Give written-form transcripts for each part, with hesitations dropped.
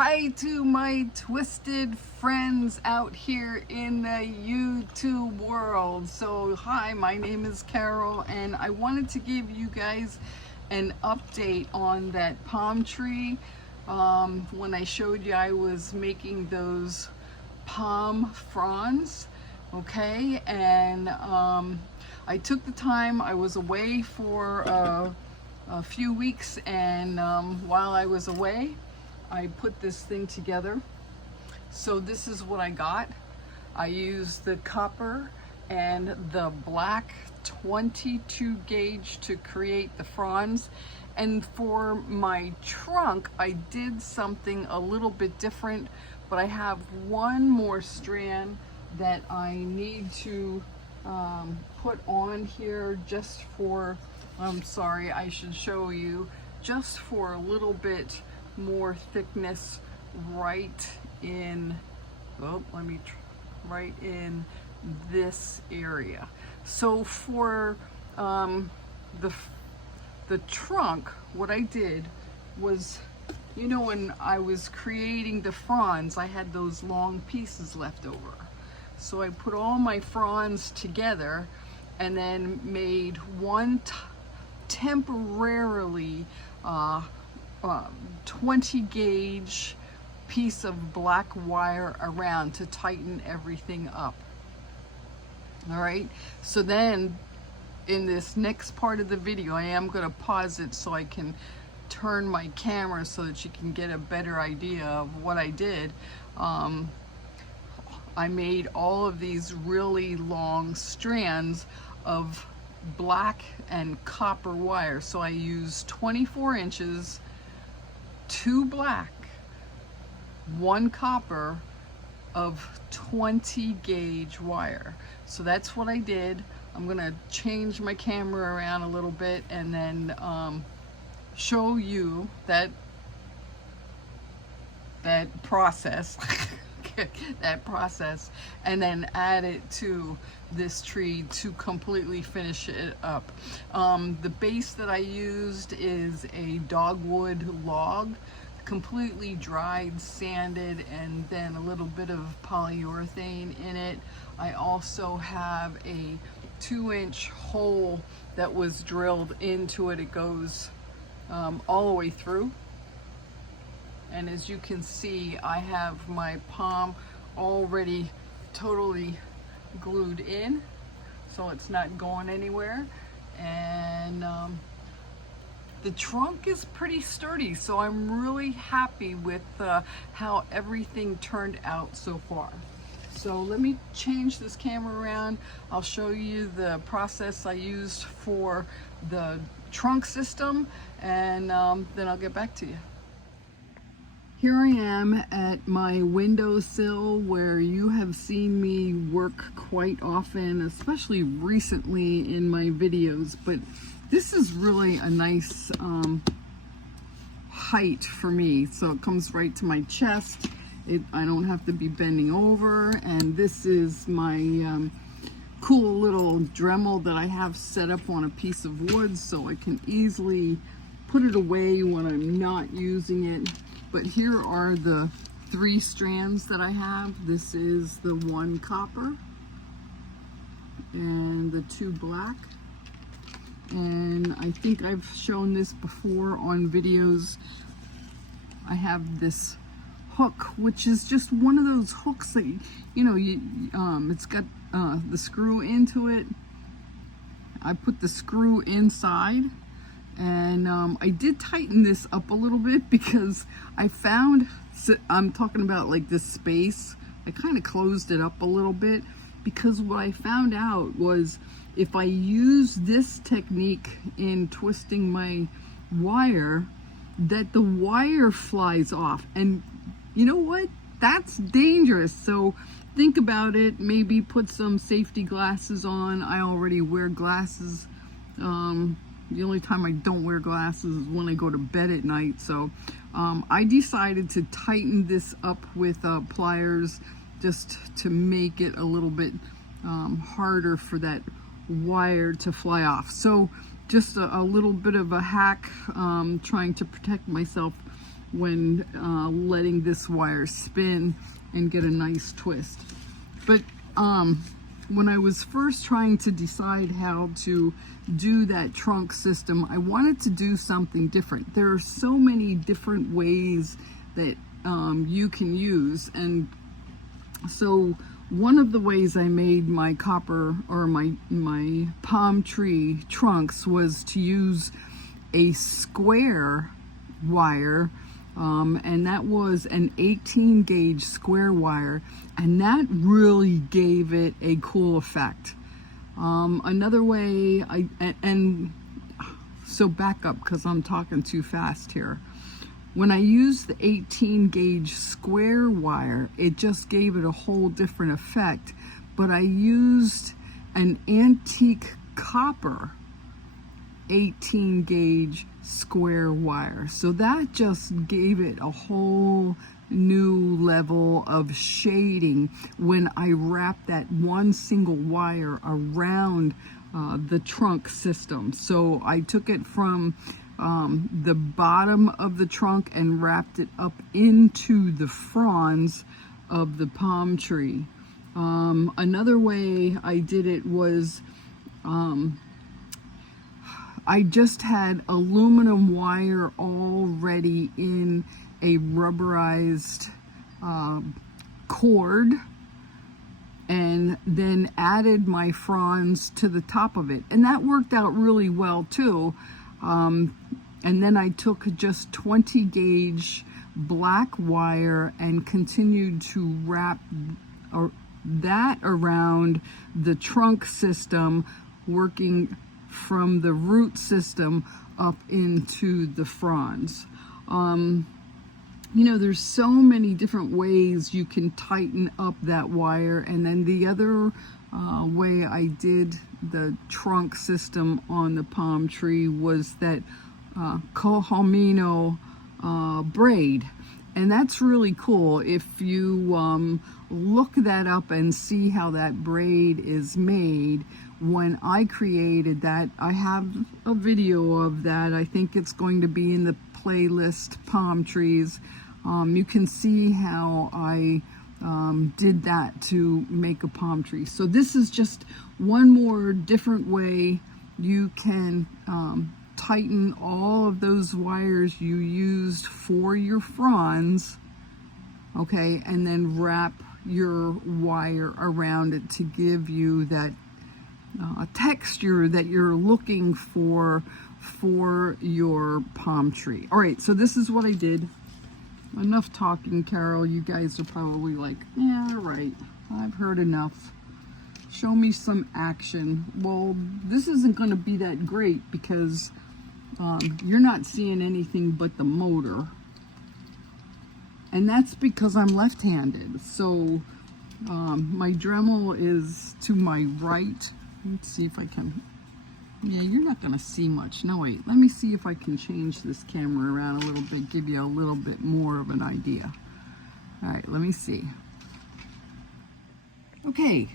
Hi to my twisted friends out here in the YouTube world. So hi, my name is Carol and I wanted to give you guys an update on that palm tree. When I showed you I was making those palm fronds, okay, and I took the time. I was away for a few weeks, and while I was away I put this thing together. So this is what I got. I used the copper and the black 22 gauge to create the fronds. And for my trunk, I did something a little bit different, but I have one more strand that I need to put on here just for, I'm sorry, I should show you, just for a little bit more thickness right in, right in this area. So for the trunk, what I did was, you know, when I was creating the fronds, I had those long pieces left over. So I put all my fronds together and then made one temporarily 20 gauge piece of black wire around to tighten everything up. All right, so then in this next part of the video, I am going to pause it so I can turn my camera so that you can get a better idea of what I did. I made all of these really long strands of black and copper wire. So I used 24 inches, 2 black, 1 copper of 20 gauge wire. So that's what I did. I'm gonna change my camera around a little bit and then show you that process that process, and then add it to this tree to completely finish it up. The base that I used is a dogwood log, completely dried, sanded, and then a little bit of polyurethane in it. I also have a 2-inch hole that was drilled into it. It goes all the way through. And as you can see, I have my palm already totally glued in, so it's not going anywhere. And the trunk is pretty sturdy, so I'm really happy with how everything turned out so far. So let me change this camera around. I'll show you the process I used for the trunk system, and then I'll get back to you. Here I am at my windowsill where you have seen me work quite often, especially recently in my videos, but this is really a nice height for me. So it comes right to my chest. I don't have to be bending over, and this is my cool little Dremel that I have set up on a piece of wood so I can easily put it away when I'm not using it. But here are the 3 strands that I have. This is the 1 copper and the 2 black. And I think I've shown this before on videos. I have this hook, which is just one of those hooks that, you know, it's got the screw into it. I put the screw inside. And I did tighten this up a little bit because I found, I'm talking about like this space, I kind of closed it up a little bit because what I found out was if I use this technique in twisting my wire, that the wire flies off. And you know what? That's dangerous. So think about it, maybe put some safety glasses on. I already wear glasses. The only time I don't wear glasses is when I go to bed at night. So I decided to tighten this up with pliers just to make it a little bit harder for that wire to fly off. So just a little bit of a hack, trying to protect myself when letting this wire spin and get a nice twist. But when I was first trying to decide how to do that trunk system, I wanted to do something different. There are so many different ways that you can use, and so one of the ways I made my copper or my palm tree trunks was to use a square wire, and that was an 18 gauge square wire, and that really gave it a cool effect. Another way, so back up because I'm talking too fast here. When I used the 18 gauge square wire, it just gave it a whole different effect, but I used an antique copper 18 gauge square wire. So that just gave it a whole new level of shading when I wrapped that one single wire around the trunk system. So I took it from the bottom of the trunk and wrapped it up into the fronds of the palm tree. Another way I did it was I just had aluminum wire already in a rubberized cord, and then added my fronds to the top of it, and that worked out really well too. And then I took just 20 gauge black wire and continued to wrap that around the trunk system, working from the root system up into the fronds. You know, there's so many different ways you can tighten up that wire. And then the other way I did the trunk system on the palm tree was that Kohomino braid, and that's really cool. If you look that up and see how that braid is made, when I created that, I have a video of that. I think it's going to be in the playlist Palm Trees. You can see how I did that to make a palm tree. So this is just one more different way you can tighten all of those wires you used for your fronds, okay, and then wrap your wire around it to give you that texture that you're looking for your palm tree. All right, so this is what I did. Enough talking, Carol. You guys are probably like, yeah, right, I've heard enough. Show me some action. Well, this isn't going to be that great because you're not seeing anything but the motor. And that's because I'm left-handed. So my Dremel is to my right. Let's see if I can. Yeah, you're not going to see much. No, wait. Let me see if I can change this camera around a little bit, give you a little bit more of an idea. All right, let me see. Okay,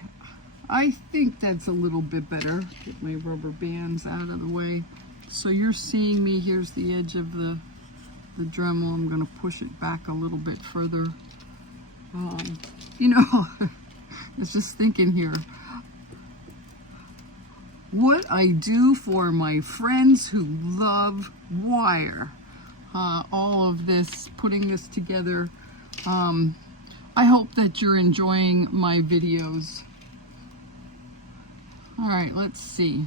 I think that's a little bit better. Get my rubber bands out of the way. So you're seeing me. Here's the edge of the Dremel. I'm going to push it back a little bit further. You know, I was just thinking here. What I do for my friends who love wire. All of this, putting this together. I hope that you're enjoying my videos. All right, let's see.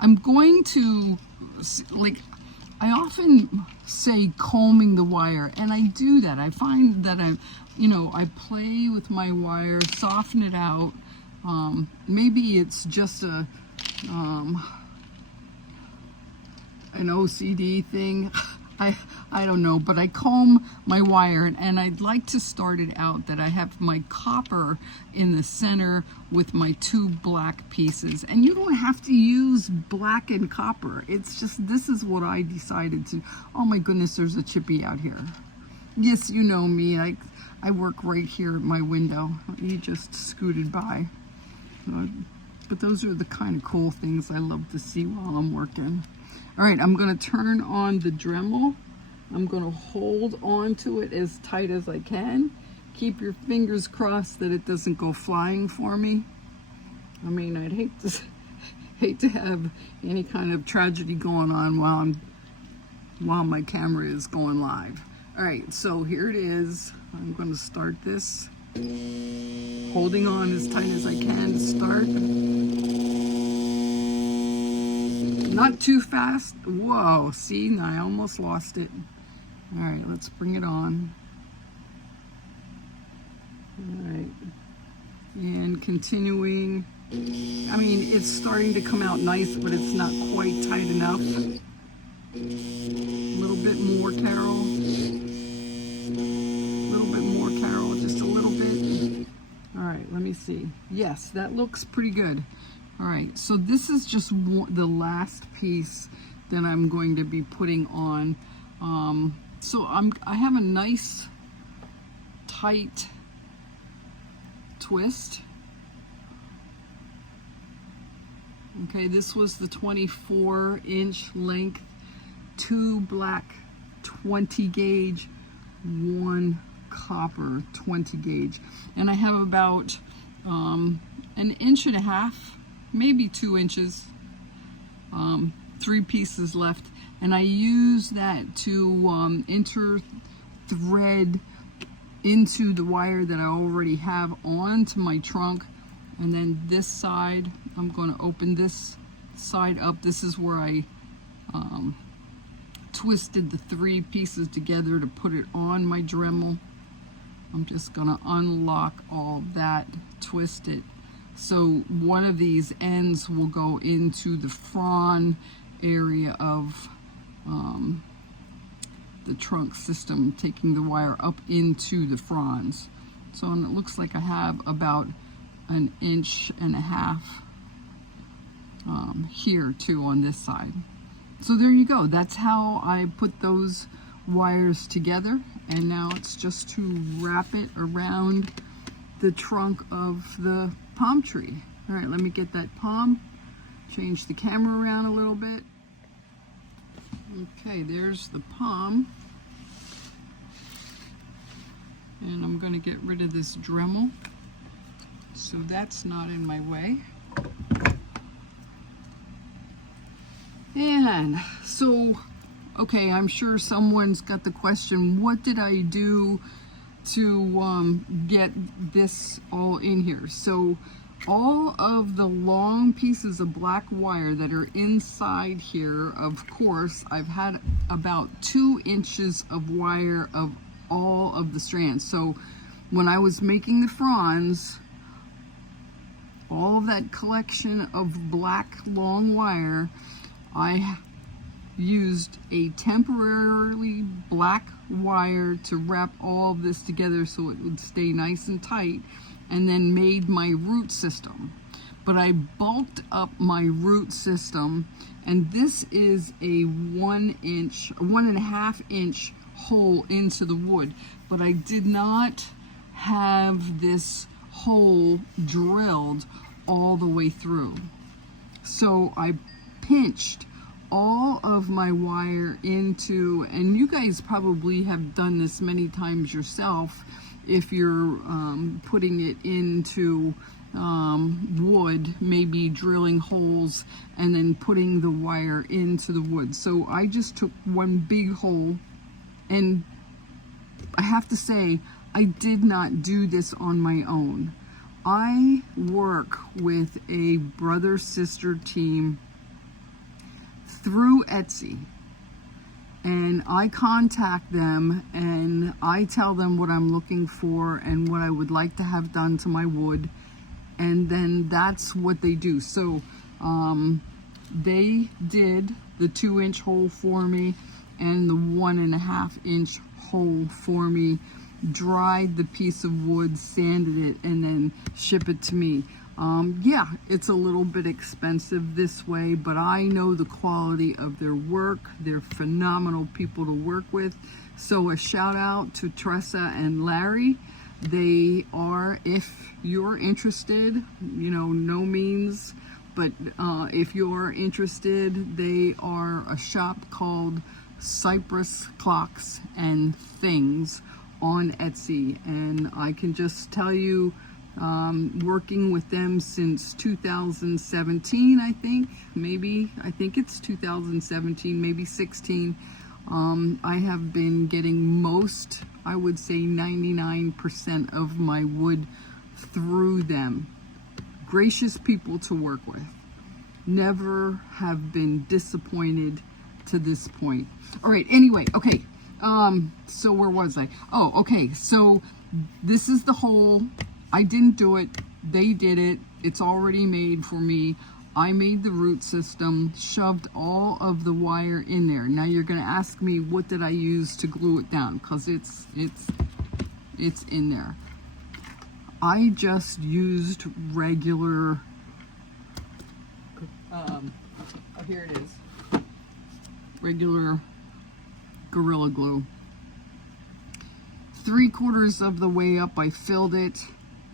I'm going to, like, I often say combing the wire, and I do that. I find that I play with my wire, soften it out. Maybe it's just an OCD thing. I don't know, but I comb my wire, and I'd like to start it out that I have my copper in the center with my two black pieces. And you don't have to use black and copper. It's just, this is what I decided to. Oh my goodness, there's a chippy out here. Yes, you know me. I work right here at my window. You just scooted by. But those are the kind of cool things I love to see while I'm working. All right, I'm going to turn on the Dremel, I'm going to hold on to it as tight as I can. Keep your fingers crossed that it doesn't go flying for me. I mean, I'd hate to have any kind of tragedy going on while my camera is going live. All right, so here it is. I'm going to start this, holding on as tight as I can to start. Not too fast. Whoa, see, I almost lost it. All right, let's bring it on. All right, and continuing. I mean, it's starting to come out nice, but it's not quite tight enough. A little bit more, Carol. A little bit more, Carol, just a little bit. All right, let me see. Yes, that looks pretty good. All right, so this is just the last piece that I'm going to be putting on. So I have a nice tight twist. Okay, this was the 24-inch length, 2 black 20 gauge, 1 copper 20 gauge. And I have about an 1.5 inches, maybe 2 inches, 3 pieces left. And I use that to inter-thread into the wire that I already have onto my trunk. And then this side, I'm going to open this side up. This is where I twisted the 3 pieces together to put it on my Dremel. I'm just going to unlock all that, twist it. So one of these ends will go into the frond area of the trunk system, taking the wire up into the fronds. So, and it looks like I have about 1.5 inches here too on this side. So there you go. That's how I put those wires together. And now it's just to wrap it around the trunk of the palm tree. All right, let me get that palm, change the camera around a little bit. Okay, there's the palm. And I'm going to get rid of this Dremel, so that's not in my way. And so, okay, I'm sure someone's got the question, what did I do to get this all in here? So all of the long pieces of black wire that are inside here, of course, I've had about 2 inches of wire of all of the strands. So when I was making the fronds, all of that collection of black long wire, I used a temporarily black wire to wrap all of this together so it would stay nice and tight, and then made my root system. But I bulked up my root system, and this is a 1.5 inch hole into the wood, but I did not have this hole drilled all the way through. So I pinched all of my wire into, and you guys probably have done this many times yourself if you're putting it into wood, maybe drilling holes and then putting the wire into the wood. So I just took one big hole, and I have to say, I did not do this on my own. I work with a brother-sister team through Etsy, and I contact them and I tell them what I'm looking for and what I would like to have done to my wood, and then that's what they do. So they did the 2-inch hole for me and the 1.5 inch hole for me, dried the piece of wood, sanded it, and then ship it to me. Yeah, it's a little bit expensive this way, but I know the quality of their work. They're phenomenal people to work with. So a shout out to Tressa and Larry. They are, if you're interested, you know, no means, but if you're interested, they are a shop called cypress clocks and things on Etsy, and I can just tell you, working with them since 2017, I think it's 2017, maybe 16. I have been getting most, I would say 99% of my wood through them. Gracious people to work with. Never have been disappointed to this point. All right, anyway, okay. So where was I? Oh, okay. So this is the hole. I didn't do it. They did it. It's already made for me. I made the root system, shoved all of the wire in there. Now you're going to ask me, what did I use to glue it down? Because it's in there. I just used regular, oh, here it is, regular Gorilla Glue. 3/4 of the way up, I filled it,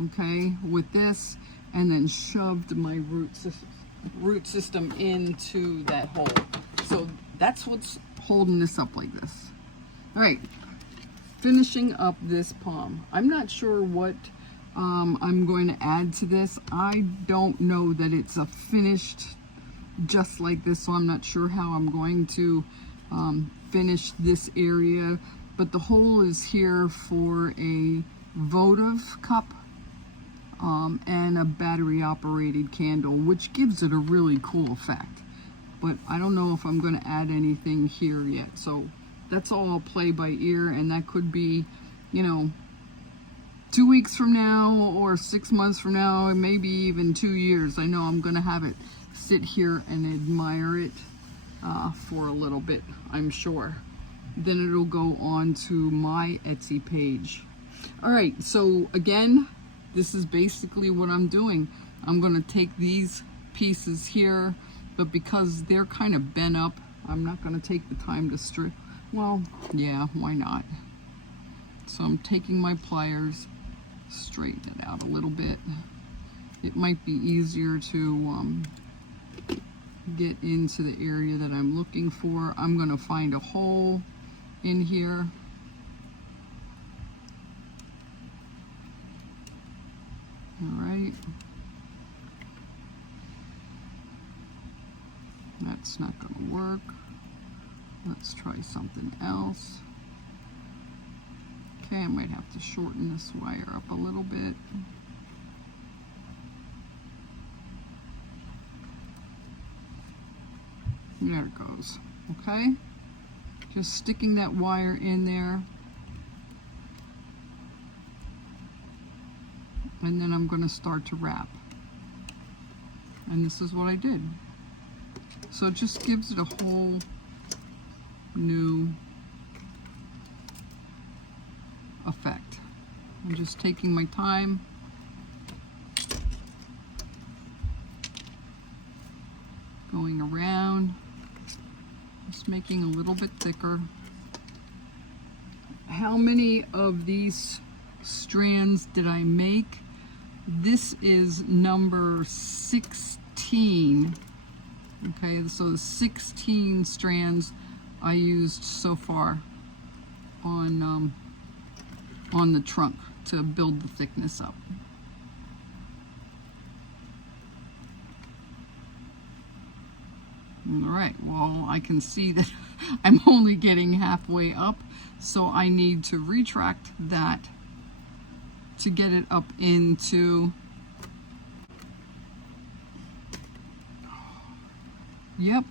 okay, with this, and then shoved my root system into that hole. So that's what's holding this up like this. All right, finishing up this palm. I'm not sure what I'm going to add to this. I don't know that it's a finished just like this, so I'm not sure how I'm going to finish this area, but the hole is here for a votive cup and a battery operated candle, which gives it a really cool effect. But I don't know if I'm going to add anything here yet, so that's all I'll play by ear, and that could be, you know, 2 weeks from now or 6 months from now, and maybe even 2 years. I know I'm going to have it sit here and admire it for a little bit, I'm sure. Then it'll go on to my Etsy page. All right, so again, this is basically what I'm doing. I'm going to take these pieces here, but because they're kind of bent up, I'm not going to take the time to strip. Well, yeah, why not? So I'm taking my pliers, straighten it out a little bit. It might be easier to get into the area that I'm looking for. I'm going to find a hole in here. All right. That's not going to work. Let's try something else. Okay, I might have to shorten this wire up a little bit. There it goes. Okay, just sticking that wire in there, and then I'm going to start to wrap, and this is what I did. So it just gives it a whole new effect. I'm just taking my time, going around, just making a little bit thicker. How many of these strands did I make? This is number 16. Okay, so 16 strands I used so far on the trunk to build the thickness up. All right, well, I can see that I'm only getting halfway up, so I need to retract that to get it up into, yep.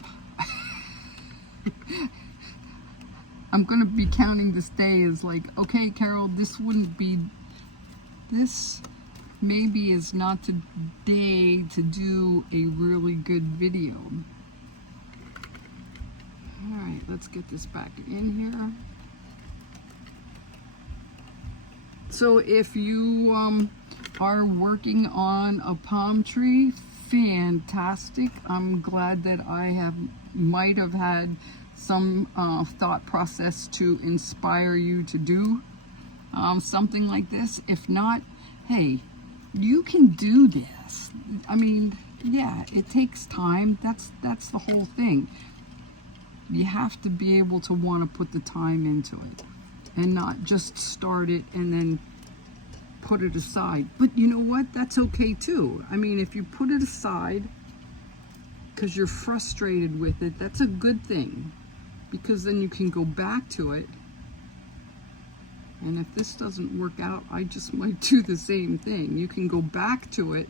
I'm going to be counting this day as like, okay, Carol, this maybe is not the day to do a really good video. All right, let's get this back in here. So if you are working on a palm tree, fantastic. I'm glad that I might have had some thought process to inspire you to do something like this. If not, hey, you can do this. I mean, yeah, it takes time. That's the whole thing. You have to be able to want to put the time into it and not just start it and then put it aside. But you know what? That's okay too. I mean, if you put it aside because you're frustrated with it, that's a good thing, because then you can go back to it. And if this doesn't work out, I just might do the same thing. You can go back to it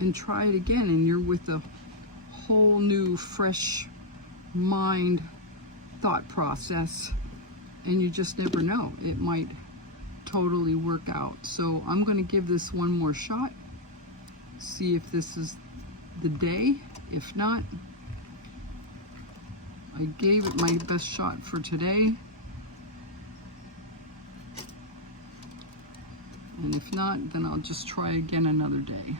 and try it again, and you're with a whole new fresh mind thought process, and you just never know. It might totally work out. So I'm going to give this one more shot, see if this is the day. If not, I gave it my best shot for today. And if not, then I'll just try again another day.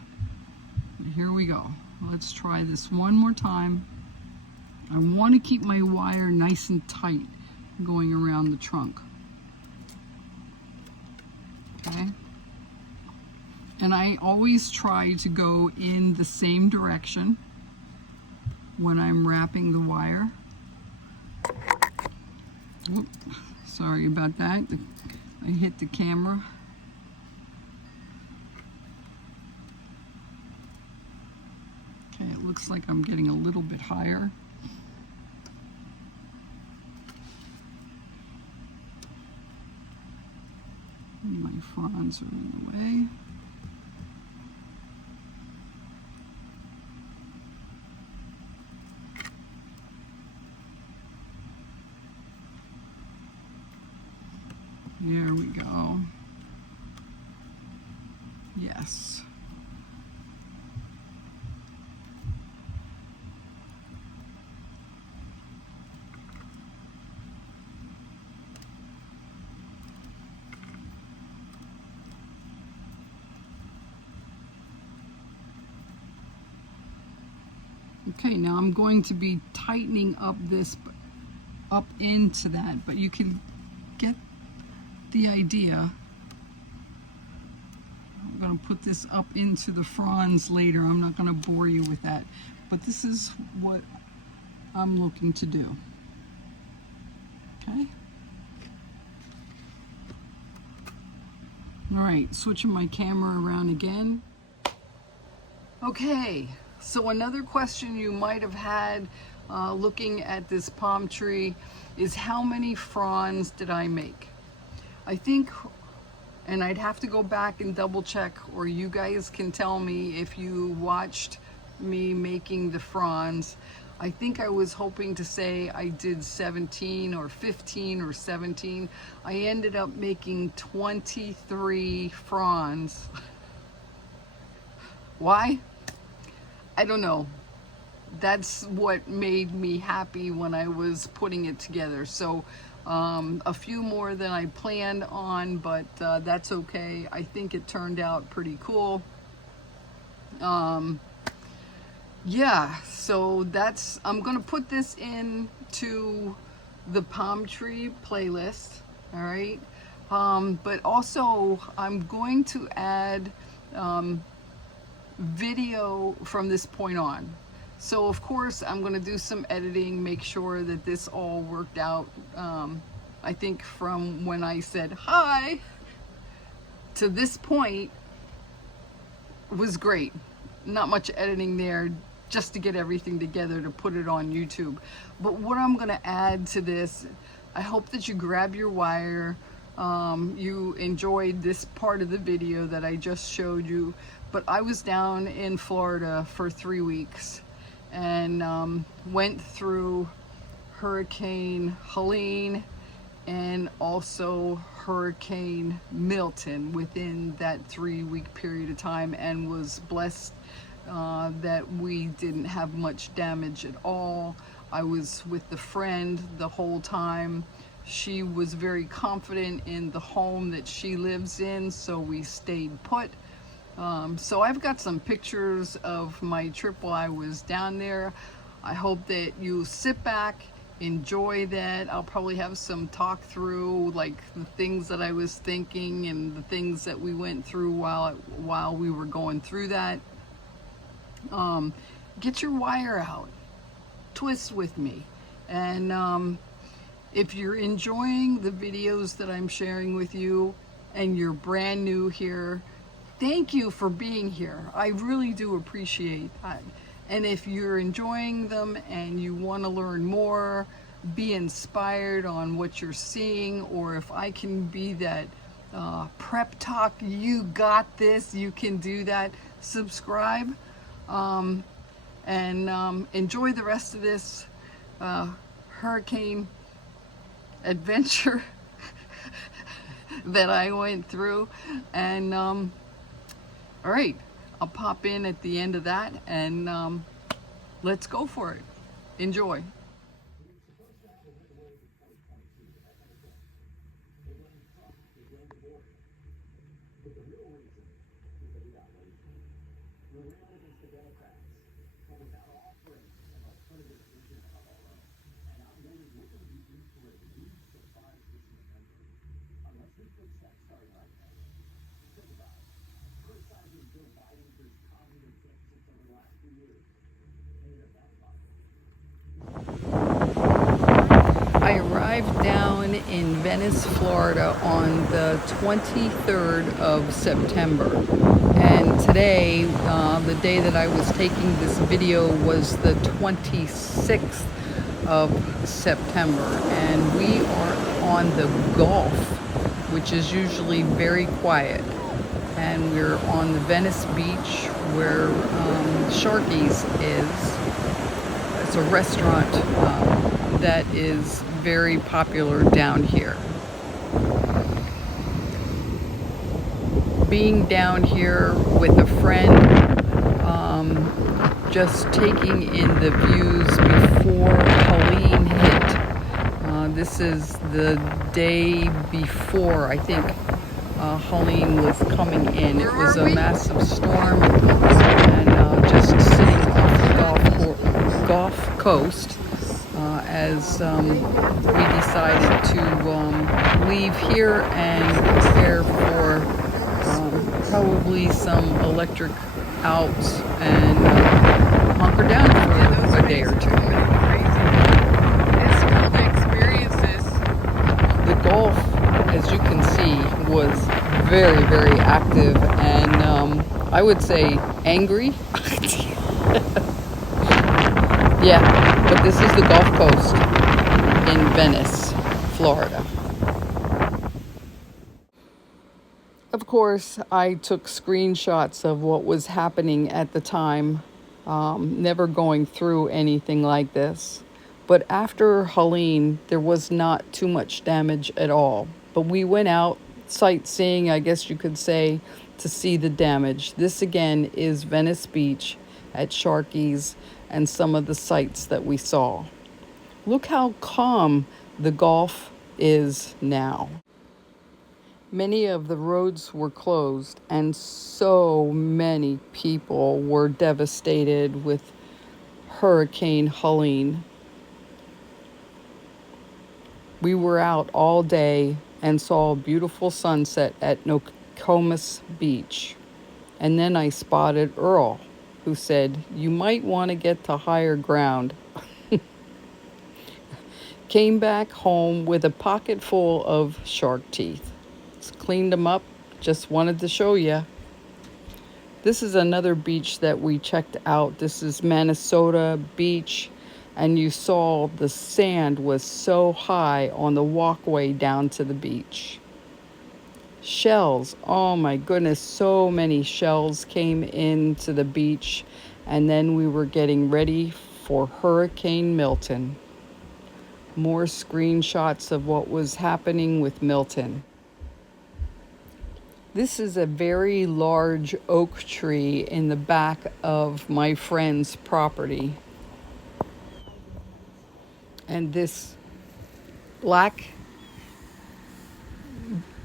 Here we go. Let's try this one more time. I want to keep my wire nice and tight going around the trunk. Okay? And I always try to go in the same direction when I'm wrapping the wire. Oop, sorry about that. I hit the camera. Okay, it looks like I'm getting a little bit higher. My fronds are in the way. There we go. Yes. Okay, now I'm going to be tightening up this up into that, but you can get the idea. I'm going to put this up into the fronds later. I'm not going to bore you with that, but this is what I'm looking to do. Okay. All right, switching my camera around again. Okay, so another question you might have had looking at this palm tree is, how many fronds did I make? I think, and I'd have to go back and double check, or you guys can tell me if you watched me making the fronds. I think I was hoping to say I did 17 or 15 or 17. I ended up making 23 fronds. Why? I don't know. That's what made me happy when I was putting it together. So a few more than I planned on, but that's okay. I think it turned out pretty cool. Yeah, so that's, I'm gonna put this into the palm tree playlist, all right? But also I'm going to add video from this point on. So of course I'm going to do some editing, make sure that this all worked out. I think from when I said hi to this point was great. Not much editing there, just to get everything together to put it on YouTube. But what I'm going to add to this, I hope that you grab your wire. You enjoyed this part of the video that I just showed you. But I was down in Florida for 3 weeks and went through Hurricane Helene and also Hurricane Milton within that 3-week period of time, and was blessed that we didn't have much damage at all. I was with the friend the whole time. She was very confident in the home that she lives in, so we stayed put. So I've got some pictures of my trip while I was down there. I hope that you sit back, enjoy that. I'll probably have some talk through, like the things that I was thinking and the things that we went through while we were going through that. Get your wire out, twist with me, And if you're enjoying the videos that I'm sharing with you and you're brand new here, thank you for being here. I really do appreciate that. And if you're enjoying them and you want to learn more, be inspired on what you're seeing, or if I can be that prep talk, you got this, you can do that, subscribe, and enjoy the rest of this hurricane adventure that I went through. And all right, I'll pop in at the end of that, and let's go for it. Enjoy. I arrived down in Venice, Florida on the 23rd of September. And today, the day that I was taking this video, was the 26th of September. And we are on the Gulf, which is usually very quiet. And we're on the Venice beach where Sharky's is. It's a restaurant that is very popular down here. Being down here with a friend, just taking in the views before Helene hit. This is the day before, I think, Helene was coming in. It was a massive storm, and just sitting off the Gulf Coast as we decided to leave here and prepare for probably some electric outs and hunker down for a day or two. The Gulf, as you can see, was very, very active, and I would say angry. Yeah, but this is the Gulf Coast in Venice, Florida. Of course, I took screenshots of what was happening at the time, never going through anything like this. But after Helene, there was not too much damage at all. But we went out sightseeing, I guess you could say, to see the damage. This again is Venice Beach at Sharky's and some of the sights that we saw. Look how calm the Gulf is now. Many of the roads were closed, and so many people were devastated with Hurricane Helene. We were out all day and saw a beautiful sunset at Nokomis Beach. And then I spotted Earl, who said, "You might want to get to higher ground." Came back home with a pocket full of shark teeth. Cleaned them up, just wanted to show you. This is another beach that we checked out. This is Minnesota Beach, and you saw the sand was so high on the walkway down to the beach. Shells, oh my goodness, so many shells came into the beach, and then we were getting ready for Hurricane Milton. More screenshots of what was happening with Milton. This is a very large oak tree in the back of my friend's property. And this black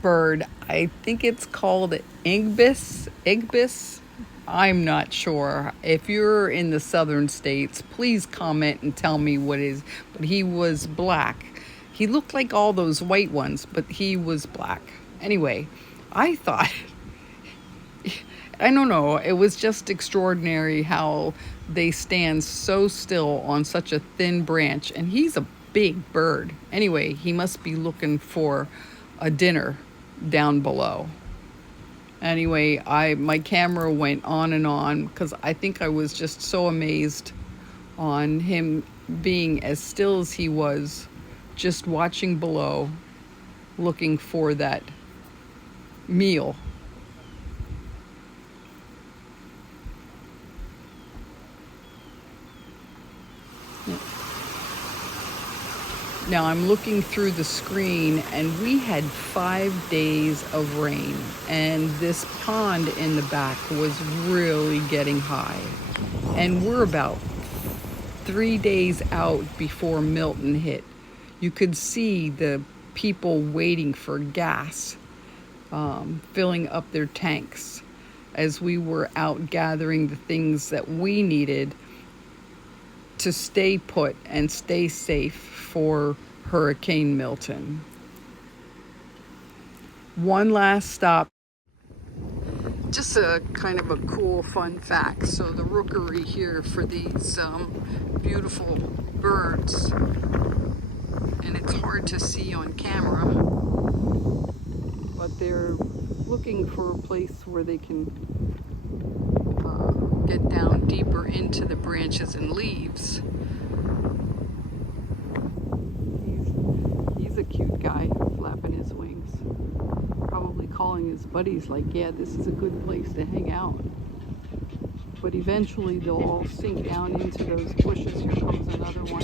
bird, I think it's called Igbis. I'm not sure. If you're in the southern states, please comment and tell me what it is. But he was black. He looked like all those white ones, but he was black. Anyway, I thought, I don't know. It was just extraordinary how they stand so still on such a thin branch. And he's a big bird. Anyway, he must be looking for a dinner down below. Anyway, my camera went on and on because I think I was just so amazed on him being as still as he was, just watching below, looking for that meal. Now I'm looking through the screen, and we had 5 days of rain, and this pond in the back was really getting high. And we're about 3 days out before Milton hit. You could see the people waiting for gas, filling up their tanks as we were out gathering the things that we needed to stay put and stay safe for Hurricane Milton. One last stop. Just a kind of a cool fun fact. So the rookery here for these beautiful birds, and it's hard to see on camera, but they're looking for a place where they can get down deeper into the branches and leaves. He's a cute guy, flapping his wings, probably calling his buddies like, yeah, this is a good place to hang out. But eventually they'll all sink down into those bushes. Here comes another one.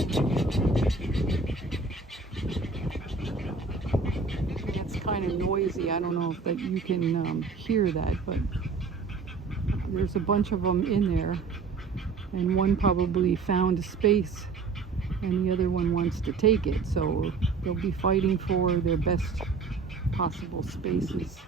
It's kind of noisy. I don't know if that you can hear that, but there's a bunch of them in there, and one probably found a space and the other one wants to take it, so they'll be fighting for their best possible spaces.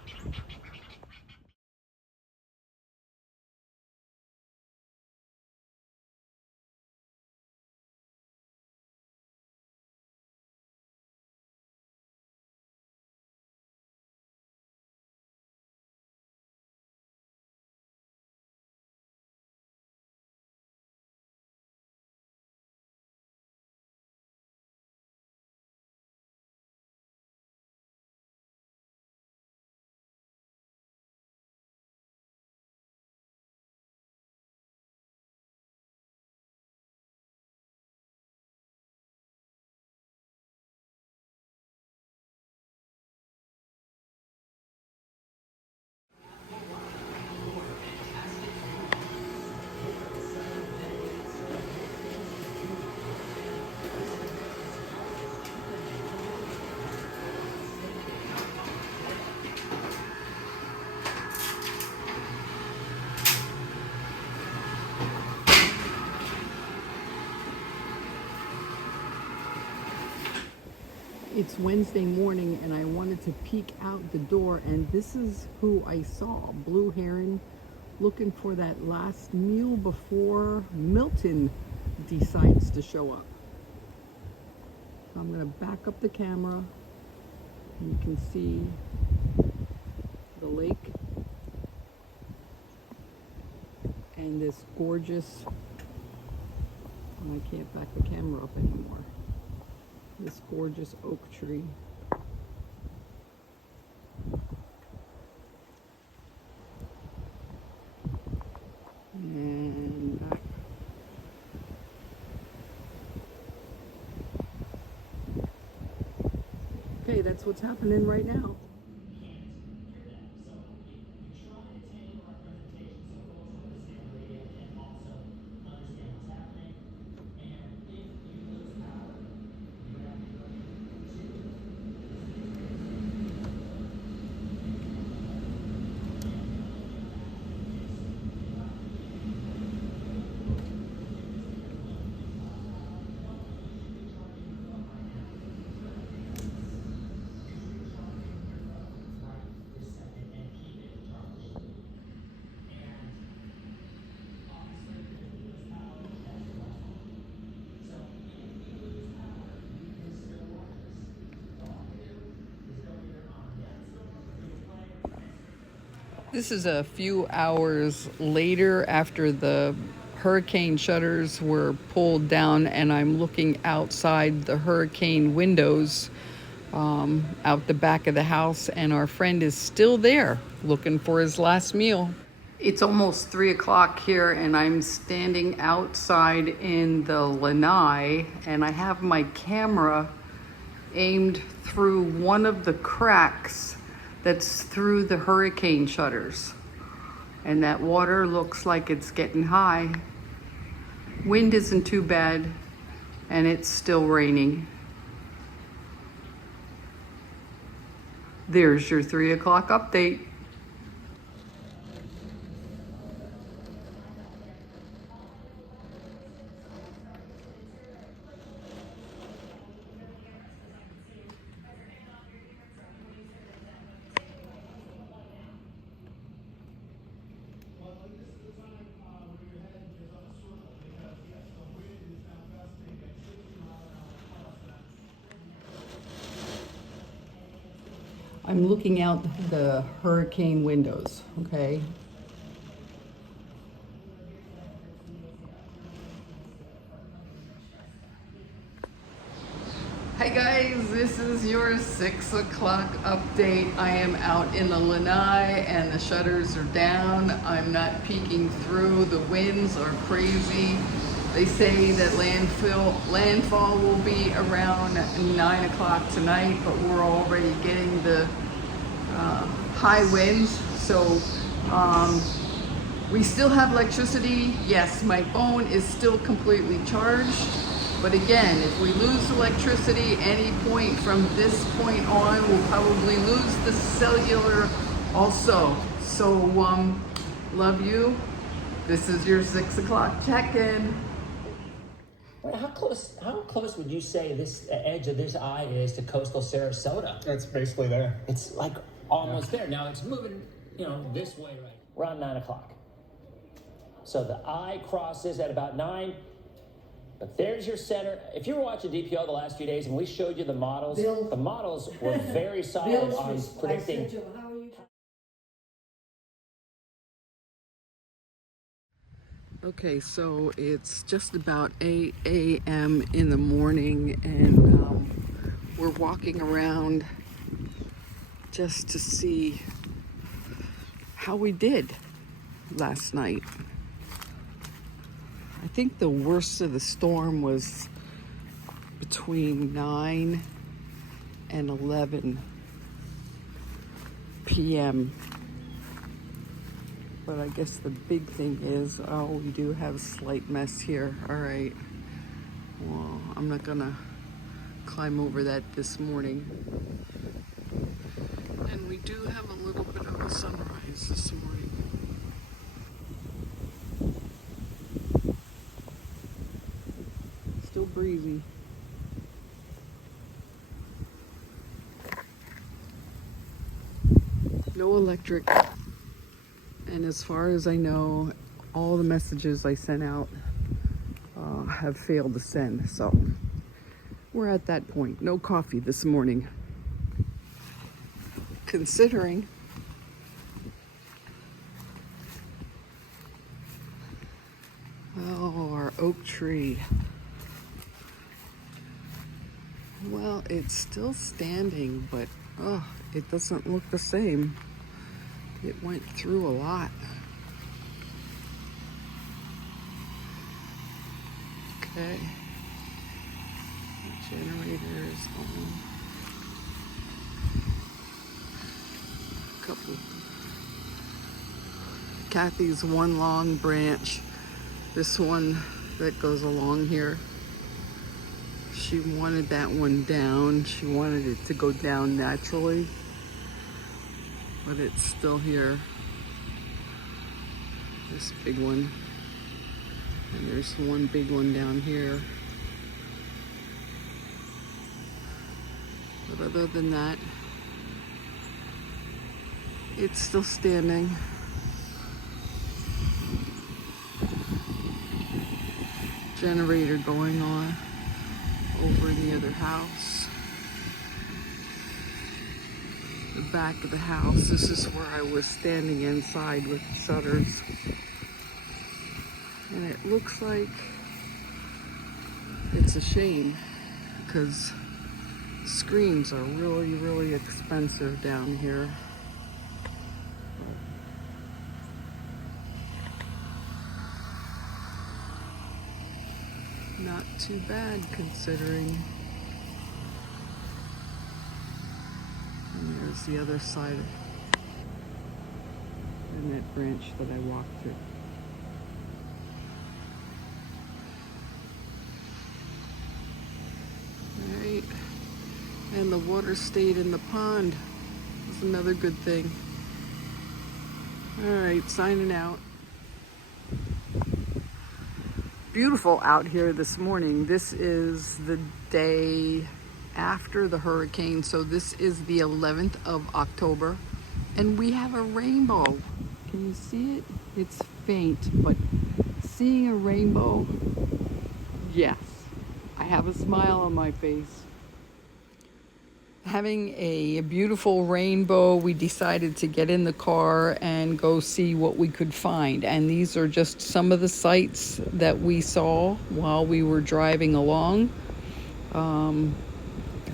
It's Wednesday morning and I wanted to peek out the door, and this is who I saw. Blue heron, looking for that last meal before Milton decides to show up. So I'm going to back up the camera and you can see the lake and this gorgeous, oh, I can't back the camera up anymore. This gorgeous oak tree. And back. Okay, that's what's happening right now. This is a few hours later after the hurricane shutters were pulled down, and I'm looking outside the hurricane windows out the back of the house, and our friend is still there looking for his last meal. It's almost 3 o'clock here, and I'm standing outside in the lanai, and I have my camera aimed through one of the cracks that's through the hurricane shutters. And that water looks like it's getting high. Wind isn't too bad, and it's still raining. There's your 3 o'clock update. I'm looking out the hurricane windows, okay? Hi guys, this is your 6 o'clock update. I am out in the lanai and the shutters are down. I'm not peeking through. The winds are crazy. They say that landfall will be around 9 o'clock tonight, but we're already getting the high winds. So we still have electricity. Yes, my phone is still completely charged. But again, if we lose electricity any point from this point on, we'll probably lose the cellular also. So love you. This is your 6 o'clock check-in. How close would you say this edge of this eye is to coastal Sarasota? It's basically there. It's like almost there. Now it's moving, this way, right? We're on 9 o'clock. So the eye crosses at about 9. But there's your center. If you were watching DPO the last few days and we showed you the models, the models were very solid on predicting. Okay, so it's just about 8 a.m. in the morning, and we're walking around just to see how we did last night. I think the worst of the storm was between 9 and 11 p.m. But I guess the big thing is, we do have a slight mess here. All right. Well, I'm not gonna climb over that this morning. And we do have a little bit of a sunrise this morning. Still breezy. No electric. And as far as I know, all the messages I sent out have failed to send. So we're at that point. No coffee this morning. Considering our oak tree. Well, it's still standing, but it doesn't look the same. It went through a lot. Okay. The generator is on. Couple. Kathy's one long branch. This one that goes along here. She wanted that one down. She wanted it to go down naturally. But it's still here. This big one. And there's one big one down here. But other than that, it's still standing. Generator going on over in the other house. the back of the house. This is where I was standing inside with the shutters. And it looks like it's a shame because screens are really, really expensive down here. Not too bad considering. And there's the other side of and that branch that I walked through. Alright. And the water stayed in the pond. That's another good thing. Alright, signing out. Beautiful out here this morning. This is the day after the hurricane, so this is the 11th of October, and we have a rainbow. Can you see it? It's faint, but seeing a rainbow, yes. I have a smile on my face. Having a beautiful rainbow, we decided to get in the car and go see what we could find. And these are just some of the sights that we saw while we were driving along.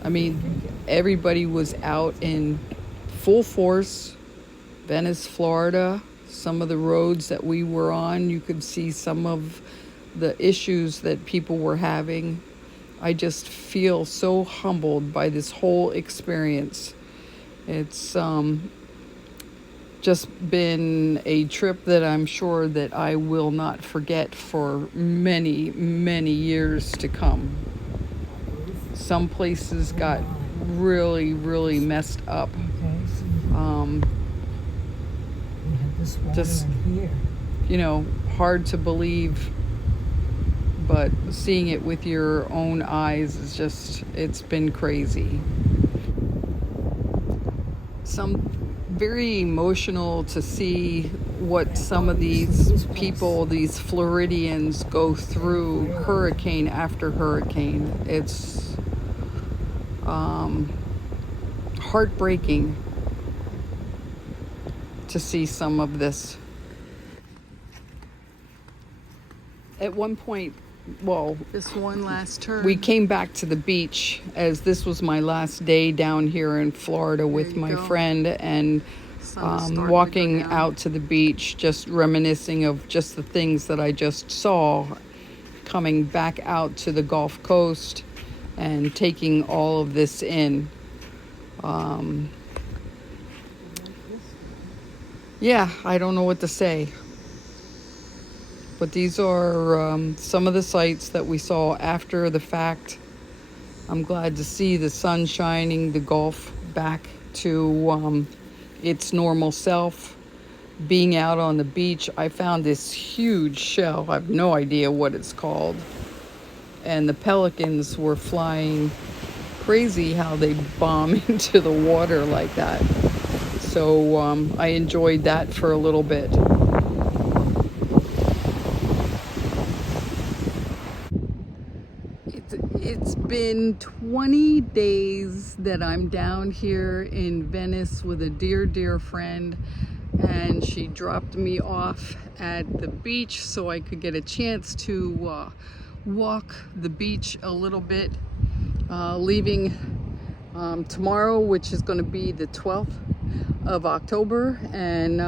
I mean, everybody was out in full force. Venice, Florida, some of the roads that we were on, you could see some of the issues that people were having. I just feel so humbled by this whole experience. It's just been a trip that I'm sure that I will not forget for many, many years to come. Some places got really, really messed up. Just, you know, hard to believe. But seeing it with your own eyes is just, it's been crazy. Some very emotional to see what some of these people, these Floridians, go through hurricane after hurricane. It's heartbreaking to see some of this. At one point, well, this one last turn, we came back to the beach, as this was my last day down here in Florida with my friend, and walking out to the beach, just reminiscing of just the things that I just saw, coming back out to the Gulf Coast and taking all of this in. Yeah, I don't know what to say. But these are some of the sights that we saw after the fact. I'm glad to see the sun shining, the Gulf back to its normal self. Being out on the beach, I found this huge shell. I have no idea what it's called. And the pelicans were flying. Crazy how they bomb into the water like that. So I enjoyed that for a little bit. It's been 20 days that I'm down here in Venice with a dear, dear friend, and she dropped me off at the beach so I could get a chance to walk the beach a little bit, leaving tomorrow, which is going to be the 12th of October. And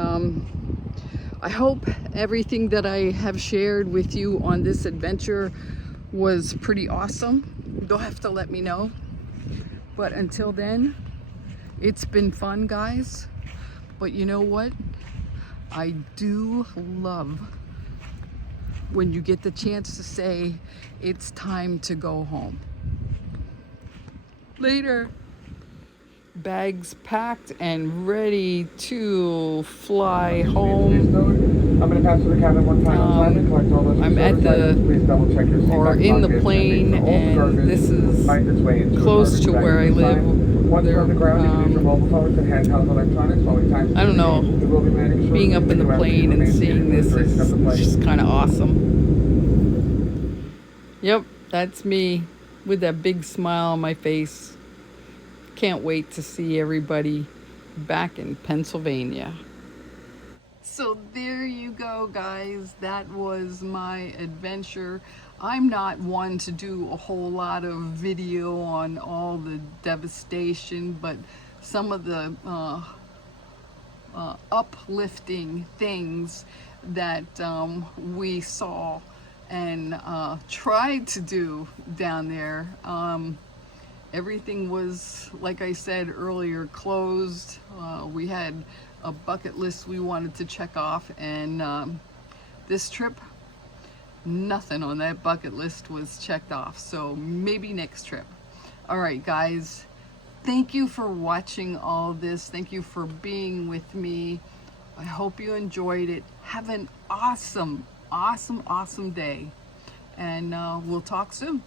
I hope everything that I have shared with you on this adventure was pretty awesome. You'll have to let me know. But until then, it's been fun, guys. But you know what? I do love when you get the chance to say, it's time to go home. Later. Bags packed and ready to fly home. I'm going to pass through the cabin one final time and collect all those. I'm at the, please double check your seat or in the plane, and this is close to where I live. Once on the ground, you can use your mobile phones and handheld electronics while we time. I don't know, being up in the plane and seeing this is just kind of awesome. Yep, that's me with that big smile on my face. Can't wait to see everybody back in Pennsylvania. So there you go, guys. That was my adventure. I'm not one to do a whole lot of video on all the devastation, but some of the uplifting things that we saw and tried to do down there. Everything was, like I said earlier, closed. We had a bucket list we wanted to check off, and this trip, nothing on that bucket list was checked off. So maybe next trip. All right, guys. Thank you for watching all this. Thank you for being with me. I hope you enjoyed it. Have an awesome, awesome, awesome day. And we'll talk soon.